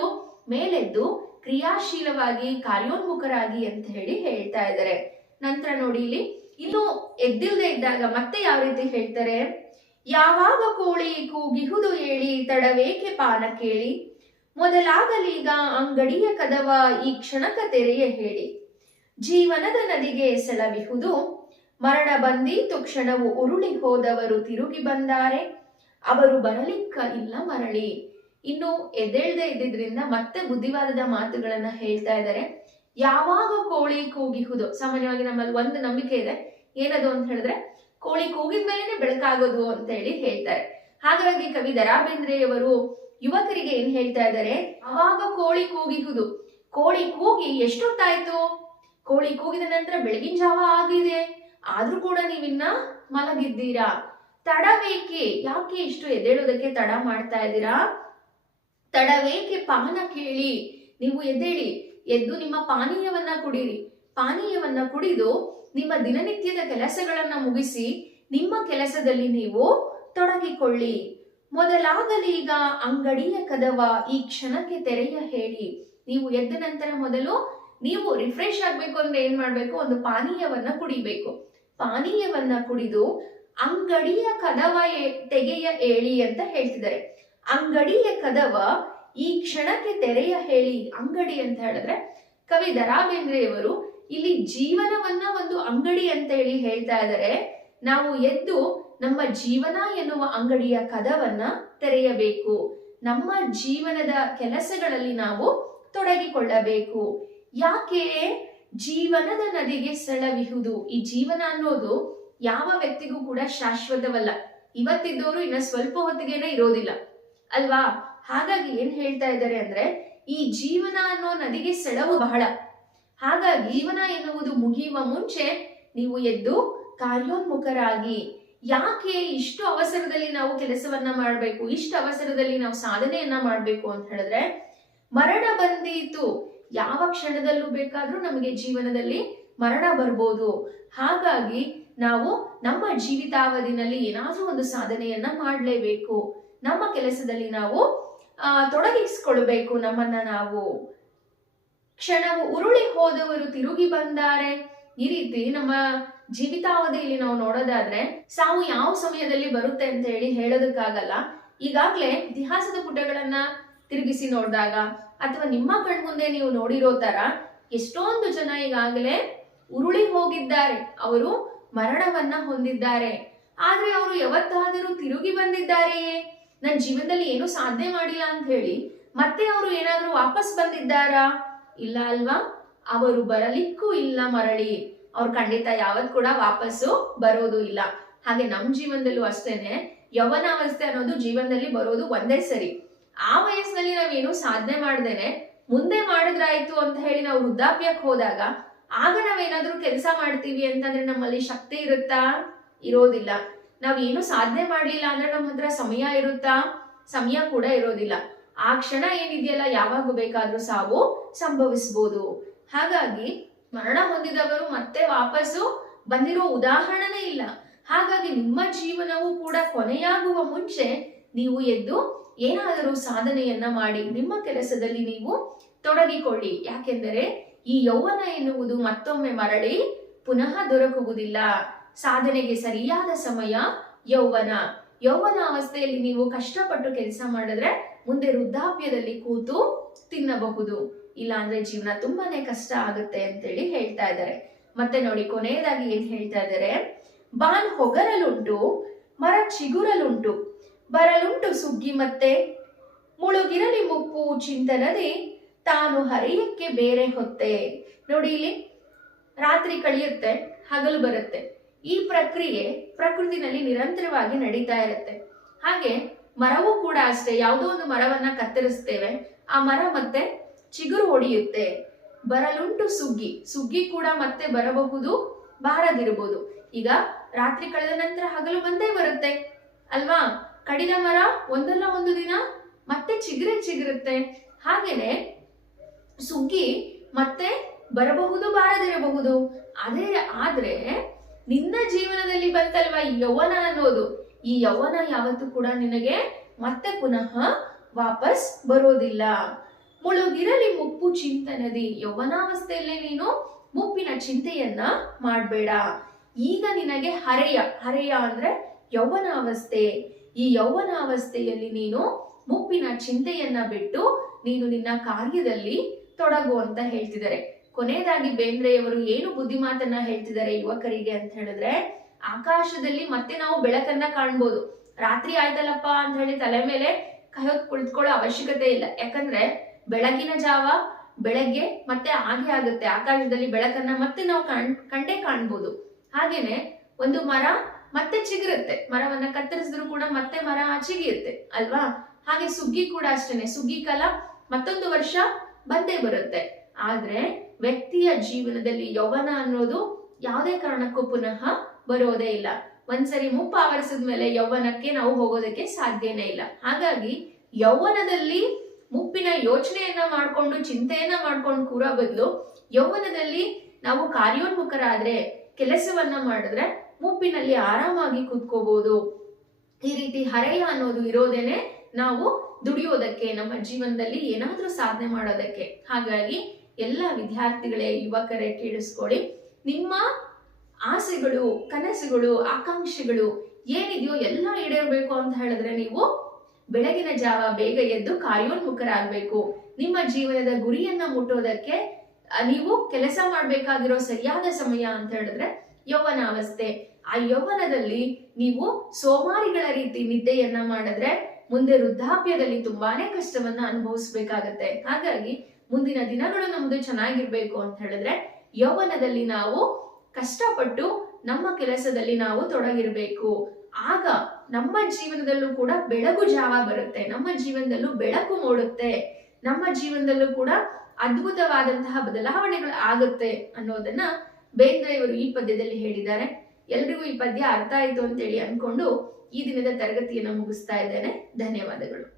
ಮೇಲೆದ್ದು ಕ್ರಿಯಾಶೀಲವಾಗಿ ಕಾರ್ಯೋನ್ಮುಖರಾಗಿ ಅಂತ ಹೇಳಿ ಹೇಳ್ತಾ ಇದ್ದಾರೆ. ನಂತರ ನೋಡಿ ಇಲ್ಲಿ, ಇನ್ನು ಎದ್ದಿಲ್ದೆ ಇದ್ದಾಗ ಮತ್ತೆ ಯಾವ ರೀತಿ ಹೇಳ್ತಾರೆ? ಯಾವಾಗ ಕೋಳಿ ಕೂಗಿಹುದು ಹೇಳಿ, ತಡವೇಕೆ ಪಾನ ಕೇಳಿ? ಮೊದಲಾಗಲೀಗ ಅಂಗಡಿಯ ಕದವ ಈ ಕ್ಷಣಕ ತೆರೆಯ ಹೇಳಿ. ಜೀವನದ ನದಿಗೆ ಸೆಳವಿಹುದು ಮರಣ ಬಂದೀತು, ಕ್ಷಣವು ಉರುಳಿ ಹೋದವರು ತಿರುಗಿ ಬಂದಾರೆ. ಅವರು ಬರಲಿಕ್ಕ ಇಲ್ಲ ಮರಳಿ. ಇನ್ನು ಎದೆಳ್ದೆ ಇದ್ದಿದ್ರಿಂದ ಮತ್ತೆ ಬುದ್ಧಿವಾದದ ಮಾತುಗಳನ್ನ ಹೇಳ್ತಾ ಇದ್ದಾರೆ. ಯಾವಾಗ ಕೋಳಿ ಕೂಗಿಹುದು? ಸಾಮಾನ್ಯವಾಗಿ ನಮ್ಮಲ್ಲಿ ಒಂದು ನಂಬಿಕೆ ಇದೆ. ಏನದು ಅಂತ ಹೇಳಿದ್ರೆ, ಕೋಳಿ ಕೂಗಿದ್ಮೇಲೆ ಬೆಳಕಾಗೋದು ಅಂತ ಹೇಳಿ ಹೇಳ್ತಾರೆ. ಹಾಗಾಗಿ ಕವಿ ದರಾ ಬೇಂದ್ರೆಯವರು ಯುವಕರಿಗೆ ಏನ್ ಹೇಳ್ತಾ ಇದ್ದಾರೆ? ಯಾವಾಗ ಕೋಳಿ ಕೂಗಿಹುದು? ಕೋಳಿ ಕೂಗಿ ಎಷ್ಟೊತ್ತಾಯ್ತು? ಕೋಳಿ ಕೂಗಿದ ನಂತರ ಬೆಳಗಿನ ಜಾವ ಆಗಿದೆ. ಆದ್ರೂ ಕೂಡ ನೀವಿನ್ನ ಮಲಗಿದ್ದೀರಾ? ತಡವೇಕೆ? ಯಾಕೆ ಇಷ್ಟು ಎದ್ದೇಳೋದಕ್ಕೆ ತಡ ಮಾಡ್ತಾ ಇದ್ದೀರಾ? ತಡವೇಕೆ ಪಾನ ಕೇಳಿ? ನೀವು ಎದ್ದೇಳಿ, ಎದ್ದು ನಿಮ್ಮ ಪಾನೀಯವನ್ನ ಕುಡೀರಿ. ಪಾನೀಯವನ್ನ ಕುಡಿದು ನಿಮ್ಮ ದಿನನಿತ್ಯದ ಕೆಲಸಗಳನ್ನ ಮುಗಿಸಿ ನಿಮ್ಮ ಕೆಲಸದಲ್ಲಿ ನೀವು ತೊಡಗಿಕೊಳ್ಳಿ. ಮೊದಲಾಗಲೀಗ ಅಂಗಡಿಯ ಕದವ, ಈ ಕ್ಷಣಕ್ಕೆ ತೆರೆಯ ಹೇಳಿ. ನೀವು ಎದ್ದ ನಂತರ ಮೊದಲು ನೀವು ರಿಫ್ರೆಶ್ ಆಗ್ಬೇಕು ಅಂದ್ರೆ ಏನ್ ಮಾಡ್ಬೇಕು? ಒಂದು ಪಾನೀಯವನ್ನ ಕುಡಿಬೇಕು. ಪಾನೀಯವನ್ನ ಕುಡಿದು ಅಂಗಡಿಯ ಕದವ ತೆಗೆಯ ಏಳಿ ಅಂತ ಹೇಳ್ತಿದ್ದಾರೆ. ಅಂಗಡಿಯ ಕದವ ಈ ಕ್ಷಣಕ್ಕೆ ತೆರೆಯ ಹೇಳಿ ಅಂಗಡಿ ಅಂತ ಹೇಳಿದ್ರೆ, ಕವಿ ದರಾ ಬೇಂದ್ರೆಯವರು ಇಲ್ಲಿ ಜೀವನವನ್ನ ಒಂದು ಅಂಗಡಿ ಅಂತ ಹೇಳಿ ಹೇಳ್ತಾ ಇದ್ದಾರೆ. ನಾವು ಎದ್ದು ನಮ್ಮ ಜೀವನ ಎನ್ನುವ ಅಂಗಡಿಯ ಕದವನ್ನ ತೆರೆಯಬೇಕು. ನಮ್ಮ ಜೀವನದ ಕೆಲಸಗಳಲ್ಲಿ ನಾವು ತೊಡಗಿಕೊಳ್ಳಬೇಕು. ಯಾಕೆ ಜೀವನದ ನದಿಗೆ ಸೆಳವಿಹುದು. ಈ ಜೀವನ ಅನ್ನೋದು ಯಾವ ವ್ಯಕ್ತಿಗೂ ಕೂಡ ಶಾಶ್ವತವಲ್ಲ. ಇವತ್ತಿದ್ದವರು ಇನ್ನ ಸ್ವಲ್ಪ ಹೊತ್ತಿಗೆನೆ ಇರೋದಿಲ್ಲ. ಅಲ್ವಾ? ಹಾಗಾಗಿ ಏನ್ ಹೇಳ್ತಾ ಇದ್ದಾರೆ ಅಂದ್ರೆ, ಈ ಜೀವನ ಅನ್ನೋ ನದಿಗೆ ಸೆಳವು ಬಹಳ. ಹಾಗಾಗಿ ಜೀವನ ಎನ್ನುವುದು ಮುಗಿಯುವ ಮುಂಚೆ ನೀವು ಎದ್ದು ಕಾರ್ಯೋನ್ಮುಖರಾಗಿ. ಯಾಕೆ ಇಷ್ಟು ಅವಸರದಲ್ಲಿ ನಾವು ಕೆಲಸವನ್ನ ಮಾಡಬೇಕು? ಇಷ್ಟು ಅವಸರದಲ್ಲಿ ನಾವು ಸಾಧನೆಯನ್ನ ಮಾಡಬೇಕು ಅಂತ ಹೇಳಿದ್ರೆ, ಮರಣ ಬಂದೀತು. ಯಾವ ಕ್ಷಣದಲ್ಲೂ ಬೇಕಾದರೂ ನಮಗೆ ಜೀವನದಲ್ಲಿ ಮರಣ ಬರ್ಬೋದು. ಹಾಗಾಗಿ ನಾವು ನಮ್ಮ ಜೀವಿತಾವಧಿನಲ್ಲಿ ಏನಾದರೂ ಒಂದು ಸಾಧನೆಯನ್ನ ಮಾಡಲೇಬೇಕು. ನಮ್ಮ ಕೆಲಸದಲ್ಲಿ ನಾವು ತೊಡಗಿಸ್ಕೊಳ್ಬೇಕು ನಮ್ಮನ್ನ ನಾವು. ಕ್ಷಣವು ಉರುಳಿ ಹೋದವರು ತಿರುಗಿ ಬಂದಾರೆ. ಈ ರೀತಿ ನಮ್ಮ ಜೀವಿತಾವಧಿಯಲ್ಲಿ ನಾವು ನೋಡೋದಾದ್ರೆ ಸಾವು ಯಾವ ಸಮಯದಲ್ಲಿ ಬರುತ್ತೆ ಅಂತ ಹೇಳಿ ಹೇಳೋದಕ್ಕಾಗಲ್ಲ. ಈಗಾಗ್ಲೇ ಇತಿಹಾಸದ ಪುಟಗಳನ್ನ ತಿರುಗಿಸಿ ನೋಡಿದಾಗ ಅಥವಾ ನಿಮ್ಮ ಕಣ್ಮುಂದೆ ನೀವು ನೋಡಿರೋ ತರ ಎಷ್ಟೊಂದು ಜನ ಈಗಾಗಲೇ ಉರುಳಿ ಹೋಗಿದ್ದಾರೆ. ಅವರು ಮರಣವನ್ನ ಹೊಂದಿದ್ದಾರೆ. ಆದ್ರೆ ಅವರು ಯಾವತ್ತಾದರೂ ತಿರುಗಿ ಬಂದಿದ್ದಾರೆಯೇ? ನನ್ನ ಜೀವನದಲ್ಲಿ ಏನು ಸಾಧನೆ ಮಾಡಿಲ್ಲ ಅಂತ ಹೇಳಿ ಮತ್ತೆ ಅವರು ಏನಾದರೂ ವಾಪಸ್ ಬಂದಿದ್ದಾರಾ? ಇಲ್ಲ ಅಲ್ವಾ? ಅವರು ಬರಲಿಕ್ಕೂ ಇಲ್ಲ ಮರಳಿ. ಅವ್ರು ಖಂಡಿತ ಯಾವತ್ ಕೂಡ ವಾಪಸ್ಸು ಬರೋದು ಇಲ್ಲ. ಹಾಗೆ ನಮ್ ಜೀವನದಲ್ಲೂ ಅಷ್ಟೇನೆ. ಯೌವನಾವಸ್ಥೆ ಅನ್ನೋದು ಜೀವನದಲ್ಲಿ ಬರೋದು ಒಂದೇ ಸರಿ. ಆ ವಯಸ್ಸಿನಲ್ಲಿ ನಾವೇನು ಸಾಧನೆ ಮಾಡ್ದೇನೆ, ಮುಂದೆ ಮಾಡಿದ್ರಾಯ್ತು ಅಂತ ಹೇಳಿ ನಾವು ವೃದ್ಧಾಪ್ಯಕ್ಕೆ ಹೋದಾಗ, ಆಗ ನಾವೇನಾದ್ರೂ ಕೆಲಸ ಮಾಡ್ತೀವಿ ಅಂತಂದ್ರೆ ನಮ್ಮಲ್ಲಿ ಶಕ್ತಿ ಇರುತ್ತಾ? ಇರೋದಿಲ್ಲ. ನಾವ್ ಏನು ಸಾಧನೆ ಮಾಡ್ಲಿಲ್ಲ ಅಂದ್ರೆ ನಮ್ಮ ಹತ್ರ ಸಮಯ ಇರುತ್ತಾ? ಸಮಯ ಕೂಡ ಇರೋದಿಲ್ಲ. ಆ ಕ್ಷಣ ಏನಿದೆಯಲ್ಲ, ಯಾವಾಗ ಬೇಕಾದ್ರೂ ಸಾವು ಸಂಭವಿಸ್ಬೋದು. ಹಾಗಾಗಿ ಮರಣ ಹೊಂದಿದವರು ಮತ್ತೆ ವಾಪಸ್ಸು ಬಂದಿರೋ ಉದಾಹರಣೆನೇ ಇಲ್ಲ. ಹಾಗಾಗಿ ನಿಮ್ಮ ಜೀವನವು ಕೂಡ ಕೊನೆಯಾಗುವ ಮುಂಚೆ ನೀವು ಎದ್ದು ಏನಾದರೂ ಸಾಧನೆಯನ್ನ ಮಾಡಿ ನಿಮ್ಮ ಕೆಲಸದಲ್ಲಿ ನೀವು ತೊಡಗಿಕೊಳ್ಳಿ. ಯಾಕೆಂದರೆ ಈ ಯೌವನ ಎನ್ನುವುದು ಮತ್ತೊಮ್ಮೆ ಮರಳಿ ಪುನಃ ದೊರಕುವುದಿಲ್ಲ. ಸಾಧನೆಗೆ ಸರಿಯಾದ ಸಮಯ ಯೌವನ. ಯೌವನ ಅವಸ್ಥೆಯಲ್ಲಿ ನೀವು ಕಷ್ಟಪಟ್ಟು ಕೆಲಸ ಮಾಡಿದ್ರೆ ಮುಂದೆ ವೃದ್ಧಾಪ್ಯದಲ್ಲಿ ಕೂತು ತಿನ್ನಬಹುದು. ಇಲ್ಲ ಅಂದ್ರೆ ಜೀವನ ತುಂಬಾನೇ ಕಷ್ಟ ಆಗುತ್ತೆ ಅಂತೇಳಿ ಹೇಳ್ತಾ ಇದ್ದಾರೆ. ಮತ್ತೆ ನೋಡಿ, ಕೊನೆಯದಾಗಿ ಏನ್ ಹೇಳ್ತಾ ಇದ್ದಾರೆ? ಬಾನ್ ಹೊಗರಲುಂಟು, ಮರ ಚಿಗುರಲುಂಟು. ಬರಲುಂಟು ಸುಗ್ಗಿ ಮತ್ತೆ. ಮುಳುಗಿರಲಿ ಮುಪ್ಪು ಚಿಂತನದೆ, ತಾನು ಹರಿಯಕ್ಕೆ ಬೇರೆ ಹೊತ್ತೆ. ನೋಡಿ ಇಲ್ಲಿ, ರಾತ್ರಿ ಕಳಿಯುತ್ತೆ, ಹಗಲು ಬರುತ್ತೆ. ಈ ಪ್ರಕ್ರಿಯೆ ಪ್ರಕೃತಿನಲ್ಲಿ ನಿರಂತರವಾಗಿ ನಡೀತಾ ಇರುತ್ತೆ. ಹಾಗೆ ಮರವೂ ಕೂಡ ಅಷ್ಟೇ, ಯಾವುದೋ ಒಂದು ಮರವನ್ನ ಕತ್ತರಿಸ್ತೇವೆ. ಆ ಮರ ಮತ್ತೆ ಚಿಗುರು ಹೊಡೆಯುತ್ತೆ ಬರಲುಂಟು ಸುಗ್ಗಿ ಸುಗ್ಗಿ ಕೂಡ ಮತ್ತೆ ಬರಬಹುದು, ಬಾರದಿರಬಹುದು. ಈಗ ರಾತ್ರಿ ಕಳೆದ ನಂತರ ಹಗಲು ಬಂದೇ ಬರುತ್ತೆ, ಅಲ್ವಾ? ಕಡಿದ ಮರ ಒಂದಲ್ಲ ಒಂದು ದಿನ ಮತ್ತೆ ಚಿಗುರೆ ಚಿಗುರುತ್ತೆ. ಹಾಗೇನೆ ಸುಗ್ಗಿ ಮತ್ತೆ ಬರಬಹುದು, ಬಾರದಿರಬಹುದು. ಅದೇ ಆದ್ರೆ ನಿನ್ನ ಜೀವನದಲ್ಲಿ ಬಂತಲ್ವಾ ಈ ಯೌವನ ಅನ್ನೋದು? ಈ ಯೌವನ ಯಾವತ್ತೂ ಕೂಡ ನಿನಗೆ ಮತ್ತೆ ಪುನಃ ವಾಪಸ್ ಬರೋದಿಲ್ಲ. ಮುಳುಗಿರಲಿ ಮುಪ್ಪು ಚಿಂತನದಿ. ಯೌವನಾವಸ್ಥೆಯಲ್ಲೇ ನೀನು ಮುಪ್ಪಿನ ಚಿಂತೆಯನ್ನ ಮಾಡಬೇಡ. ಈಗ ನಿನಗೆ ಹರೆಯ ಹರೆಯ ಅಂದ್ರೆ ಯೌವನಾವಸ್ಥೆ. ಈ ಯೌವನಾವಸ್ಥೆಯಲ್ಲಿ ನೀನು ಮುಪ್ಪಿನ ಚಿಂತೆಯನ್ನ ಬಿಟ್ಟು ನೀನು ನಿನ್ನ ಕಾರ್ಯದಲ್ಲಿ ತೊಡಗು ಅಂತ ಹೇಳ್ತಿದ್ದಾರೆ. ಕೊನೆಯದಾಗಿ ಬೇಂದ್ರೆಯವರು ಏನು ಬುದ್ಧಿಮಾತನ್ನ ಹೇಳ್ತಿದ್ದಾರೆ ಯುವಕರಿಗೆ ಅಂತ ಹೇಳಿದ್ರೆ, ಆಕಾಶದಲ್ಲಿ ಮತ್ತೆ ನಾವು ಬೆಳಕನ್ನ ಕಾಣ್ಬೋದು. ರಾತ್ರಿ ಆಯ್ತಲ್ಲಪ್ಪ ಅಂತ ಹೇಳಿ ತಲೆ ಮೇಲೆ ಕೈಯೊತ್ ಕುಳಿತುಕೊಳ್ಳೋ ಅವಶ್ಯಕತೆ ಇಲ್ಲ. ಯಾಕಂದ್ರೆ ಬೆಳಗಿನ ಜಾವ ಬೆಳಗ್ಗೆ ಮತ್ತೆ ಹಾಗೆ ಆಗುತ್ತೆ. ಆಕಾಶದಲ್ಲಿ ಬೆಳಕನ್ನ ಮತ್ತೆ ನಾವು ಕಣ್, ಕಂಡೇ ಕಾಣ್ಬೋದು. ಹಾಗೇನೆ ಒಂದು ಮರ ಮತ್ತೆ ಚಿಗುರುತ್ತೆ. ಮರವನ್ನ ಕತ್ತರಿಸಿದ್ರು ಕೂಡ ಮತ್ತೆ ಮರ ಚಿಗಿಯುತ್ತೆ, ಅಲ್ವಾ? ಹಾಗೆ ಸುಗ್ಗಿ ಕೂಡ ಅಷ್ಟೇನೆ. ಸುಗ್ಗಿ ಕಾಲ ಮತ್ತೊಂದು ವರ್ಷ ಬಂದೇ ಬರುತ್ತೆ. ಆದ್ರೆ ವ್ಯಕ್ತಿಯ ಜೀವನದಲ್ಲಿ ಯೌವನ ಅನ್ನೋದು ಯಾವುದೇ ಕಾರಣಕ್ಕೂ ಪುನಃ ಬರೋದೇ ಇಲ್ಲ. ಒಂದ್ಸರಿ ಮುಪ್ಪ ಆವರಿಸಿದ ಮೇಲೆ ಯೌವನಕ್ಕೆ ನಾವು ಹೋಗೋದಕ್ಕೆ ಸಾಧ್ಯನೇ ಇಲ್ಲ. ಹಾಗಾಗಿ ಯೌವನದಲ್ಲಿ ಮುಪ್ಪಿನ ಯೋಚನೆಯನ್ನ ಮಾಡ್ಕೊಂಡು, ಚಿಂತೆಯನ್ನ ಮಾಡ್ಕೊಂಡು ಕೂರೋ ಬದಲು ಯೌವನದಲ್ಲಿ ನಾವು ಕಾರ್ಯೋನ್ಮುಖರಾದ್ರೆ, ಕೆಲಸವನ್ನ ಮಾಡಿದ್ರೆ ಮುಪ್ಪಿನಲ್ಲಿ ಆರಾಮಾಗಿ ಕೂತ್ಕೋಬಹುದು ಈ ರೀತಿ ಹರೆಯ ಅನ್ನೋದು ಇರೋದೇನೆ ನಾವು ದುಡಿಯೋದಕ್ಕೆ, ನಮ್ಮ ಜೀವನದಲ್ಲಿ ಏನಾದ್ರೂ ಸಾಧನೆ ಮಾಡೋದಕ್ಕೆ. ಹಾಗಾಗಿ ಎಲ್ಲ ವಿದ್ಯಾರ್ಥಿಗಳೇ, ಯುವಕರೇ ಕೇಳಿಸ್ಕೊಳ್ಳಿ. ನಿಮ್ಮ ಆಸೆಗಳು, ಕನಸುಗಳು, ಆಕಾಂಕ್ಷೆಗಳು ಏನಿದೆಯೋ ಎಲ್ಲ ಈಡೇರಬೇಕು ಅಂತ ಹೇಳಿದ್ರೆ ನೀವು ಬೆಳಗಿನ ಜಾವ ಬೇಗ ಎದ್ದು ಕಾರ್ಯೋನ್ಮುಖರಾಗಬೇಕು. ನಿಮ್ಮ ಜೀವನದ ಗುರಿಯನ್ನ ಮುಟ್ಟೋದಕ್ಕೆ ನೀವು ಕೆಲಸ ಮಾಡಬೇಕಾಗಿರೋ ಸರಿಯಾದ ಸಮಯ ಅಂತ ಹೇಳಿದ್ರೆ ಯೌವನ ಅವಸ್ಥೆ ಆ ಯೌವನದಲ್ಲಿ ನೀವು ಸೋಮಾರಿಗಳ ರೀತಿ ನಿದ್ದೆಯನ್ನ ಮಾಡಿದ್ರೆ ಮುಂದೆ ವೃದ್ಧಾಪ್ಯದಲ್ಲಿ ತುಂಬಾನೇ ಕಷ್ಟವನ್ನ ಅನುಭವಿಸ್ಬೇಕಾಗತ್ತೆ. ಹಾಗಾಗಿ ಮುಂದಿನ ದಿನಗಳು ನಮ್ದು ಚೆನ್ನಾಗಿರ್ಬೇಕು ಅಂತ ಹೇಳಿದ್ರೆ ಯೌವನದಲ್ಲಿ ನಾವು ಕಷ್ಟಪಟ್ಟು ನಮ್ಮ ಕೆಲಸದಲ್ಲಿ ನಾವು ತೊಡಗಿರ್ಬೇಕು. ಆಗ ನಮ್ಮ ಜೀವನದಲ್ಲೂ ಕೂಡ ಬೆಳಗು ಜಾವ ಬರುತ್ತೆ. ನಮ್ಮ ಜೀವನದಲ್ಲೂ ಬೆಳಕು ಮೂಡುತ್ತೆ. ನಮ್ಮ ಜೀವನದಲ್ಲೂ ಕೂಡ ಅದ್ಭುತವಾದಂತಹ ಬದಲಾವಣೆಗಳು ಆಗುತ್ತೆ ಅನ್ನೋದನ್ನ ಬೇಂದ್ರೆಯವರು ಈ ಪದ್ಯದಲ್ಲಿ ಹೇಳಿದ್ದಾರೆ. ಎಲ್ರಿಗೂ ಈ ಪದ್ಯ ಅರ್ಥ ಆಯ್ತು ಅಂತೇಳಿ ಅನ್ಕೊಂಡು ಈ ದಿನದ ತರಗತಿಯನ್ನು ಮುಗಿಸ್ತಾ ಇದ್ದೇನೆ. ಧನ್ಯವಾದಗಳು.